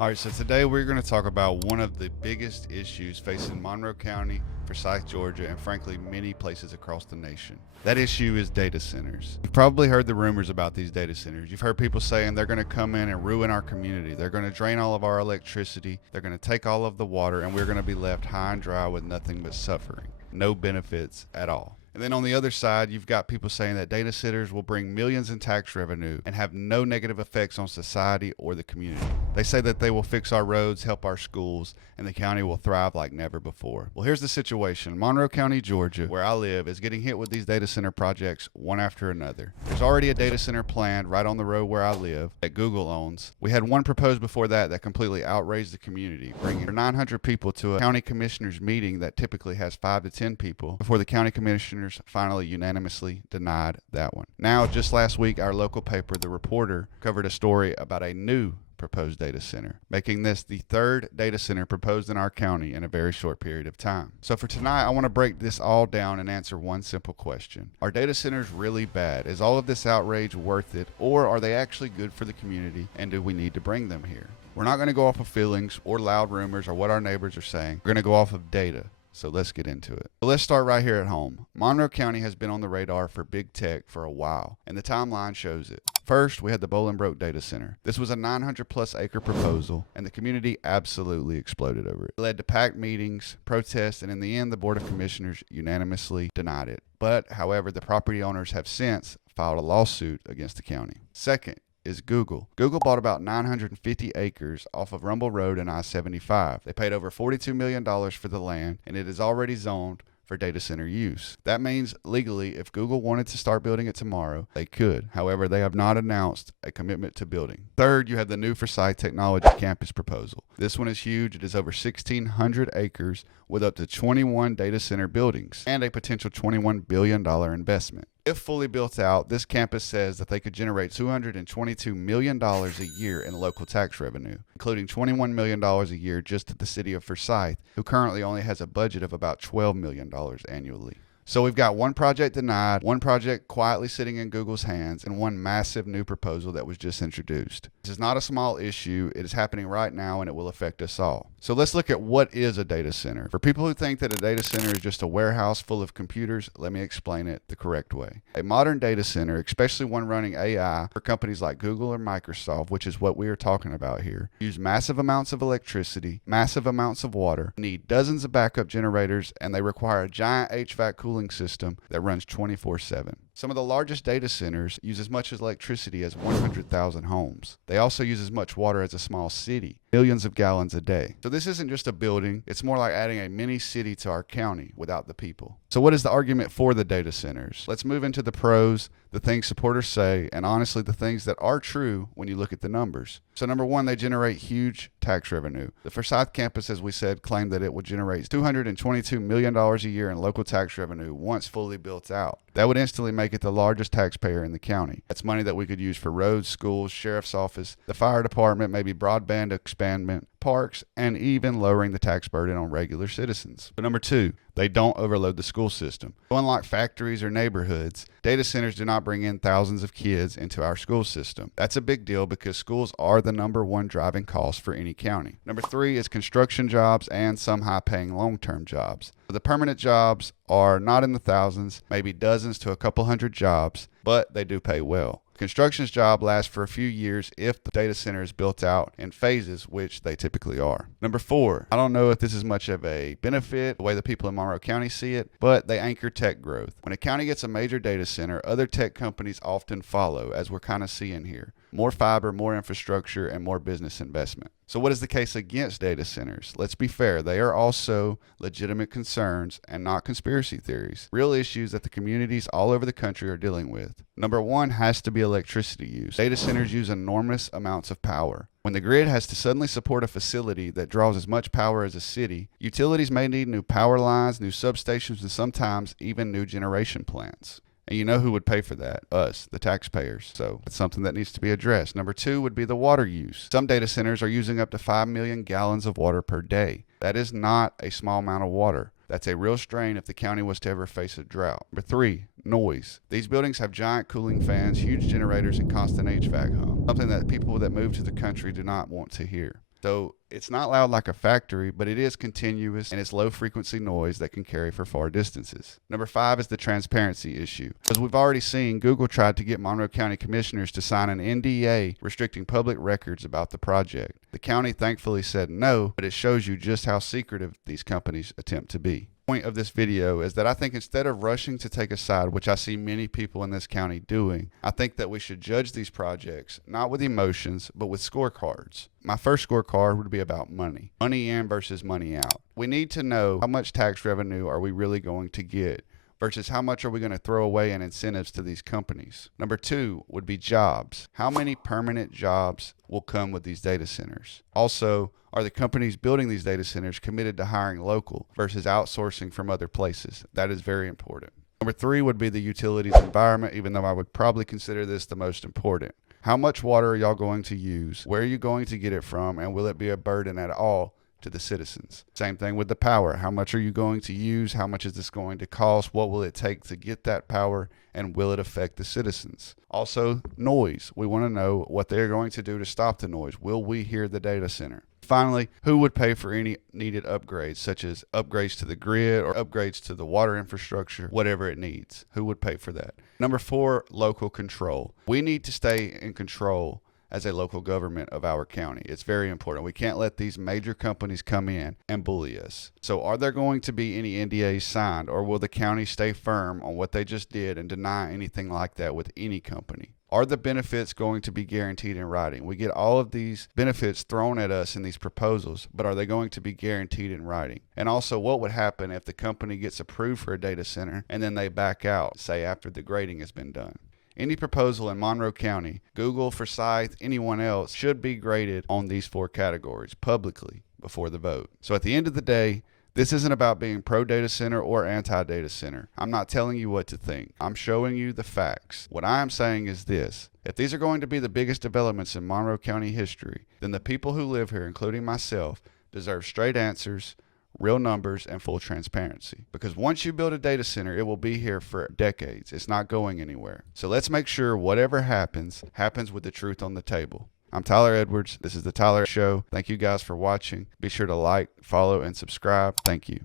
All right, so today we're going to talk about one of the biggest issues facing Monroe County, Forsyth, Georgia, and frankly, many places across the nation. That issue is data centers. You've probably heard the rumors about these data centers. You've heard people saying they're going to come in and ruin our community. They're going to drain all of our electricity. They're going to take all of the water, and we're going to be left high and dry with nothing but suffering. No benefits at all. And then on the other side, you've got people saying that data centers will bring millions in tax revenue and have no negative effects on society or the community. They say that they will fix our roads, help our schools, and the county will thrive like never before. Well, here's the situation. Monroe County, Georgia, where I live, is getting hit with these data center projects one after another. There's already a data center planned right on the road where I live that Google owns. We had one proposed before that completely outraged the community, bringing 900 people to a county commissioners meeting that typically has 5 to 10 people before the county commissioners finally unanimously denied that one. Now, just last week, our local paper, The Reporter, covered a story about a new proposed data center, making this the third data center proposed in our county in a very short period of time. So for tonight, I want to break this all down and answer one simple question. Are data centers really bad? Is all of this outrage worth it, or are they actually good for the community, and do we need to bring them here? We're not going to go off of feelings or loud rumors or what our neighbors are saying. We're going to go off of data. So let's get into it. So let's start right here at home. Monroe County has been on the radar for big tech for a while, and the timeline shows it. First, we had the Boilingbroke data center. This was a 900 plus acre proposal, and the community absolutely exploded over it. It led to packed meetings, protests, and in the end, the Board of Commissioners unanimously denied it. But, however, the property owners have since filed a lawsuit against the county. Second is Google. Google bought about 950 acres off of Rumble Road and I-75. They paid over $42 million for the land, and it is already zoned for data center use. That means legally, if Google wanted to start building it tomorrow, they could. However, they have not announced a commitment to building. Third, you have the new Forsyth Technology Campus proposal. This one is huge. It is over 1,600 acres with up to 21 data center buildings and a potential $21 billion investment. If fully built out, this campus says that they could generate $222 million a year in local tax revenue, including $21 million a year just to the city of Forsyth, who currently only has a budget of about $12 million annually. So we've got one project denied, one project quietly sitting in Google's hands, and one massive new proposal that was just introduced. This is not a small issue. It is happening right now, and it will affect us all. So let's look at what is a data center. For people who think that a data center is just a warehouse full of computers, let me explain it the correct way. A modern data center, especially one running AI for companies like Google or Microsoft, which is what we are talking about here, use massive amounts of electricity, massive amounts of water, need dozens of backup generators, and they require a giant HVAC cooling system that runs 24/7. Some of the largest data centers use as much electricity as 100,000 homes. They also use as much water as a small city, millions of gallons a day. So this isn't just a building, it's more like adding a mini city to our county without the people. So what is the argument for the data centers? Let's move into the pros, the things supporters say, and honestly the things that are true when you look at the numbers. So number one, they generate huge tax revenue. The Forsyth campus, as we said, claimed that it would generate $222 million a year in local tax revenue once fully built out. That would instantly make it the largest taxpayer in the county. That's money that we could use for roads, schools, sheriff's office, the fire department, maybe broadband expandment, parks, and even lowering the tax burden on regular citizens. But number two, they don't overload the school system. Unlike factories or neighborhoods, data centers do not bring in thousands of kids into our school system. That's a big deal because schools are the number one driving cost for any county. Number three is construction jobs and some high-paying long-term jobs. The permanent jobs are not in the thousands, maybe dozens to a couple hundred jobs, but they do pay well. Construction's job lasts for a few years if the data center is built out in phases, which they typically are. Number four, I don't know if this is much of a benefit, the way the people in Monroe County see it, but they anchor tech growth. When a county gets a major data center, other tech companies often follow, as we're kind of seeing here. More fiber, more infrastructure, and more business investment. So what is the case against data centers? Let's be fair, they are also legitimate concerns and not conspiracy theories. Real issues that the communities all over the country are dealing with. Number one has to be electricity use. Data centers use enormous amounts of power. When the grid has to suddenly support a facility that draws as much power as a city, utilities may need new power lines, new substations, and sometimes even new generation plants. And you know who would pay for that? Us, the taxpayers. So it's something that needs to be addressed. Number two would be the water use. Some data centers are using up to 5 million gallons of water per day. That is not a small amount of water. That's a real strain if the county was to ever face a drought. Number three, noise. These buildings have giant cooling fans, huge generators, and constant HVAC hum, something that people that move to the country do not want to hear. Though it's not loud like a factory, but it is continuous and it's low frequency noise that can carry for far distances. Number 5 is the transparency issue. As we've already seen, Google tried to get Monroe County commissioners to sign an NDA restricting public records about the project. The county thankfully said no, but it shows you just how secretive these companies attempt to be. Point of this video is that I think instead of rushing to take a side, which I see many people in this county doing, I think that we should judge these projects not with emotions but with scorecards. My first scorecard would be about money in versus money out. We need to know how much tax revenue are we really going to get versus how much are we going to throw away in incentives to these companies. Number 2 would be jobs. How many permanent jobs will come with these data centers? Also, are the companies building these data centers committed to hiring local versus outsourcing from other places? That is very important. Number 3 would be the utilities environment, even though I would probably consider this the most important. How much water are y'all going to use? Where are you going to get it from? And will it be a burden at all to the citizens? Same thing with the power. How much are you going to use? How much is this going to cost? What will it take to get that power? And will it affect the citizens? Also, noise. We want to know what they're going to do to stop the noise. Will we hear the data center? Finally, who would pay for any needed upgrades, such as upgrades to the grid or upgrades to the water infrastructure, whatever it needs? Who would pay for that? Number 4, local control. We need to stay in control as a local government of our county. It's very important. We can't let these major companies come in and bully us. So are there going to be any NDAs signed, or will the county stay firm on what they just did and deny anything like that with any company? Are the benefits going to be guaranteed in writing? We get all of these benefits thrown at us in these proposals, but are they going to be guaranteed in writing? And also, what would happen if the company gets approved for a data center and then they back out, say after the grading has been done? Any proposal in Monroe County, Google, Forsyth, anyone else, should be graded on these 4 categories publicly before the vote. So at the end of the day, this isn't about being pro-data center or anti-data center. I'm not telling you what to think. I'm showing you the facts. What I am saying is this. If these are going to be the biggest developments in Monroe County history, then the people who live here, including myself, deserve straight answers, real numbers, and full transparency. Because once you build a data center, it will be here for decades. It's not going anywhere. So let's make sure whatever happens with the truth on the table. I'm Tyler Edwards. This is The Tyler Show. Thank you guys for watching. Be sure to like, follow, and subscribe. Thank you.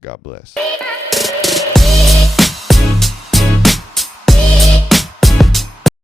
God bless.